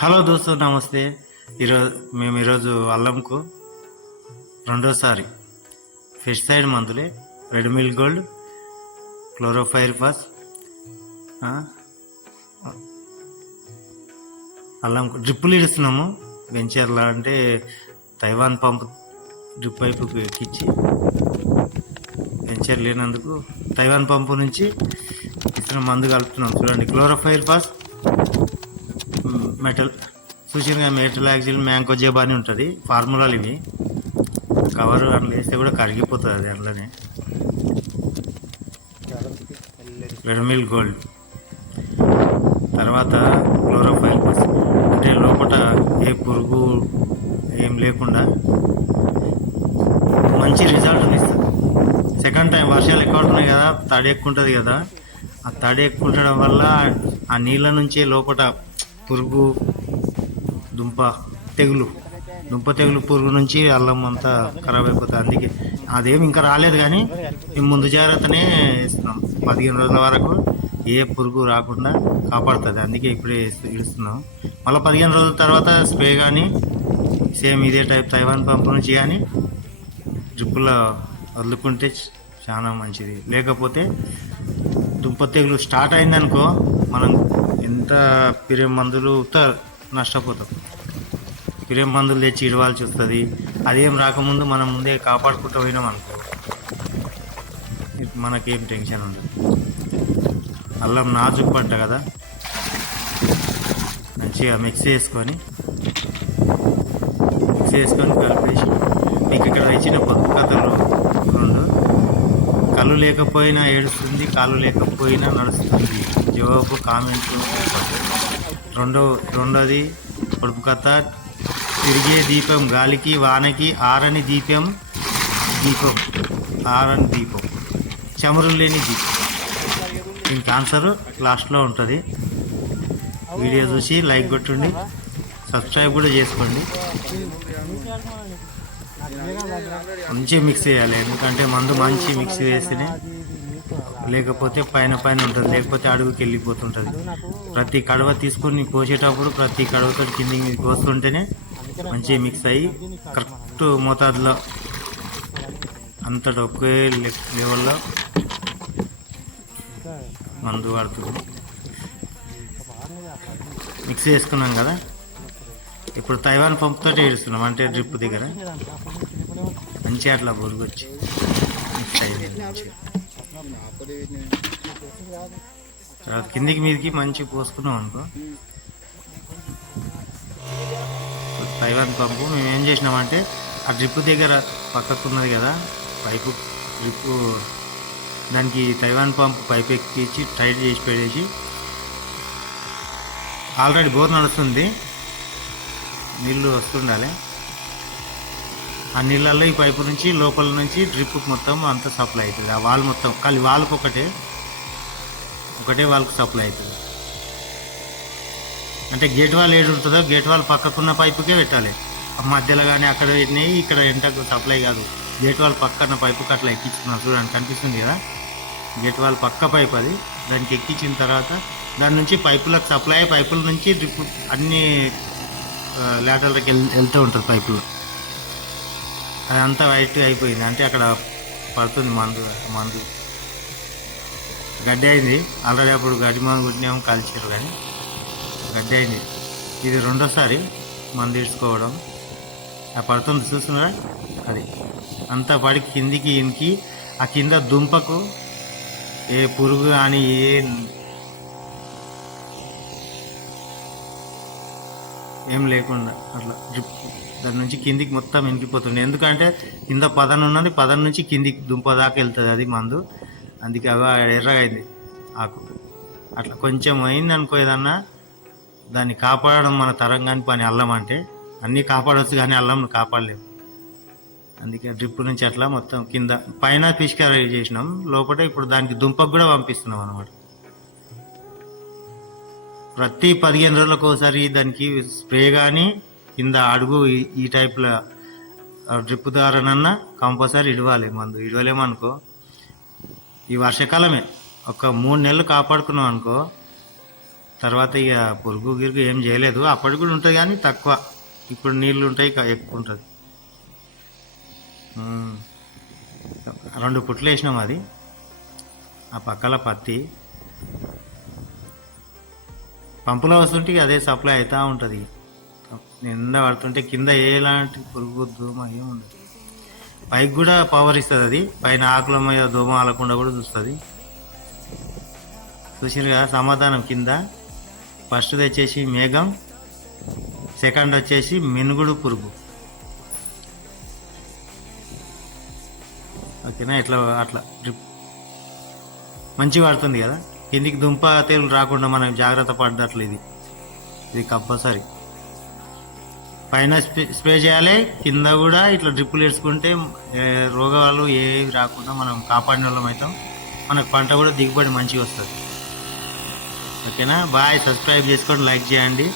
Hello దోస్తు నమస్తే. ఈరోజు అల్లంకు రెండోసారి పెస్టిసైడ్ మందులే Ridomil gold, chlorpyrifos, అల్లంకు డ్రిప్పులు ఇస్తున్నాము. వెంచర్లా అంటే తైవాన్ పంప్ డ్రిప్ పైపుకు ఎక్కించి, వెంచర్ లేనందుకు తైవాన్ పంపు నుంచి ఇస్తున్న మందు కలుపుతున్నాం. చూడండి, క్లోరోఫైర్ పాస్, మెటల్ యాక్సిల్, మ్యాంకోజేబ్ అని ఉంటుంది. ఫార్ములాలు ఇవి. కవర్ అందులో వేస్తే కూడా కరిగిపోతుంది అది అందులోనే. రెడ్ మిల్ గోల్డ్ తర్వాత క్లోరోఫైర్ పాస్ అంటే లోపల ఏ పురుగు ఏం లేకుండా మంచి రిజల్ట్ ఇస్తుంది. సెకండ్ టైం వర్షాలు ఎక్కువ ఉంటున్నాయి కదా, తడి ఎక్కువ ఉంటుంది కదా, ఆ తడి ఎక్కువ ఉండడం వల్ల ఆ నీళ్ళ నుంచే లోపల పురుగు దుంప తెగులు పురుగు నుంచి అల్లం అంతా ఖరాబ్ అయిపోతుంది. అందుకే అదేమి ఇంకా రాలేదు, కానీ మేము ముందు జాగ్రత్తనే ఇస్తున్నాం. 15 రోజుల వరకు ఏ పురుగు రాకుండా కాపాడుతుంది. అందుకే ఇప్పుడే ఇస్తున్నాం. మళ్ళీ 15 రోజుల తర్వాత స్ప్రే కానీ సేమ్ ఇదే టైప్ తైవాన్ పంపు నుంచి కానీ డ్రిప్పులో వదులుకుంటే చాలా మంచిది. లేకపోతే దుంప తెగులు స్టార్ట్ అయిందనుకో, మనం ఎంత పిరేం మందులు నష్టపోతాం. పిరేం మందులు తెచ్చి ఇడవాల్సి వస్తుంది. అదేం రాకముందు మనం ముందే కాపాడుకుంటూ పోయినాం అనుకో, మనకేం టెన్షన్ ఉండదు. అల్లం నాజుకు పంట కదా, మంచిగా మిక్స్ చేసుకొని కలిపేసి మీకు ఇక్కడ ఇచ్చిన పొద్దు కథలు 2 కళ్ళు లేకపోయినా ఏడుస్తుంది, కాళ్ళు లేకపోయినా నడుస్తుంది. జవాబు కామెంట్. రెండోది పొడుపు కథ, తిరిగే దీపం గాలికి వానకి ఆరని దీపం, చమురు లేని దీపం. దీనికి ఆన్సర్ లాస్ట్లో ఉంటుంది. వీడియో చూసి లైక్ కొట్టండి, సబ్స్క్రైబ్ కూడా చేసుకోండి. మంచి మిక్స్ చేయాలి, ఎందుకంటే మందు మంచి మిక్స్ వేస్తేనే, లేకపోతే పైన ఉంటుంది, లేకపోతే అడుగుకి వెళ్ళిపోతుంటుంది. ప్రతి కడవ తీసుకుని పోసేటప్పుడు ప్రతి కడవతో కిందికి మీకు పోస్తుంటేనే మంచి మిక్స్ అయ్యి కరెక్ట్ మోతాదులో అంతటా ఒకే లెవెల్లో మందు వాడుతుంది. మిక్స్ చేసుకున్నాం కదా, ఇప్పుడు తైవాన్ పంపుతో ఏడుస్తున్నాం. అంటే డ్రిప్ దగ్గర మంచిగా అట్లా బొరుగొచ్చి మిక్స్ అయ్యింది. తర్వాత కిందికి మీదకి మంచిగా పోసుకున్నాం అనుకో. తైవాన్ పంపు మేము ఏం చేసినామంటే, ఆ డ్రిప్ దగ్గర పక్కకున్నది కదా పైపు డ్రిప్పు, దానికి తైవాన్ పంపు పైపు ఎక్కించి టైట్ చేసి పెట్టేసి, ఆల్రెడీ బోర్ నడుస్తుంది, నీళ్ళు వస్తుండాలి. ఆ నీళ్ళల్లో ఈ పైపు నుంచి లోపల నుంచి డ్రిప్ మొత్తం అంతా సప్లై అవుతుంది. ఆ వాల్ మొత్తం ఖాళీ వాల్కి ఒకటే వాల్కి సప్లై అవుతుంది. అంటే గేట్ వాల్ ఏడు ఉంటుందో గేట్ వాల్ పక్కకున్న పైపుకే పెట్టాలి. మధ్యలో కానీ అక్కడ పెట్టినాయి ఇక్కడ ఎంటకు సప్లై కాదు. గేట్ వాల్ పక్కన పైపుకి అట్లా ఎక్కించుకున్నాం. చూడండి, కనిపిస్తుంది కదా, గేట్ వాల్ పక్క పైపు అది. దానికి ఎక్కించిన తర్వాత దాని నుంచి పైపులకు సప్లై, పైపుల నుంచి డ్రిప్ అన్ని లేటర్లకి వెళ్తూ ఉంటుంది పైపులు. అదంతా వైట్గా అయిపోయింది, అంటే అక్కడ పడుతుంది మందు గడ్డి అయింది. ఆల్రెడీ అప్పుడు గడ్డి మందు కుట్టినాము, కాల్చారు, కానీ గడ్డి అయింది. ఇది రెండోసారి మందు తీసుకోవడం. ఆ పడుతుంది చూస్తున్నారా, అది అంతా పడి కిందికి ఇంకి ఆ కింద దుంపకు ఏ పురుగు కానీ ఏం లేకుండా అట్లా డ్రిప్ దాని నుంచి కిందికి మొత్తం ఇంకిపోతుంది. ఎందుకంటే కింద పదన ఉన్నది, పదన నుంచి కిందికి దుంప దాకా వెళ్తుంది అది మందు. అందుకే అవి ఎర్రగా అయింది ఆకు. అట్లా కొంచెం అయింది అనుకో, ఏదన్నా దాన్ని కాపాడడం మన తరం కాని పని. అల్లం అంటే అన్నీ కాపాడవచ్చు, కానీ అల్లం కాపాడలేము. అందుకే డ్రిప్ నుంచి అట్లా మొత్తం కింద పైన పిచికారీ చేసినాం, లోపల ఇప్పుడు దానికి దుంపకు కూడా పంపిస్తున్నాం అన్నమాట. ప్రతి 15 రోజులకు ఒకసారి దానికి స్ప్రే కానీ కింద అడుగు ఈ టైప్లో డ్రిప్ ద్వారానన్నా కంపల్సరీ ఇడవాలి మందు. ఇడవలేమనుకో, ఈ వర్షాకాలమే ఒక 3 నెలలు కాపాడుకున్నాం అనుకో, తర్వాత ఇక పురుగు గిరుగు ఏం చేయలేదు. అప్పటికి కూడా ఉంటుంది కానీ తక్కువ. ఇప్పుడు నీళ్ళు ఉంటాయి, ఎక్కువ ఉంటుంది. 2 పుట్లు వేసినాం. అది ఆ పక్కల పత్తి పంపులో వస్తుంటే అదే సప్లై అవుతూ ఉంటుంది. నిండా పడుతుంటే కింద ఎలాంటి పురుగు దోమ ఏముండదు. పైకి కూడా పవర్ ఇస్తుంది. అది పైన ఆకుల మీద దోమ ఆలకుండా కూడా చూస్తుంది. చూసారు కదా సమాధానం. కింద ఫస్ట్ వచ్చేసి మేఘం, సెకండ్ వచ్చేసి మినుగుడు పురుగు. ఓకేనా? అట్లా డ్రిప్ మంచిగా పడుతుంది కదా. కిందికి దుంప తేలు రాకుండా మనం జాగ్రత్త పడ్డట్లు ఇది కంపల్సరీ. పైన స్ప్రే చేయాలి, కింద కూడా ఇట్లా డ్రిప్పులు వేసుకుంటే రోగాలు ఏవి రాకుండా మనం కాపాడిన వాళ్ళం అవుతాం. మనకు పంట కూడా దిగుబడి మంచిగా వస్తుంది. ఓకేనా? బాయ్. సబ్స్క్రైబ్ చేసుకోండి, లైక్ చేయండి.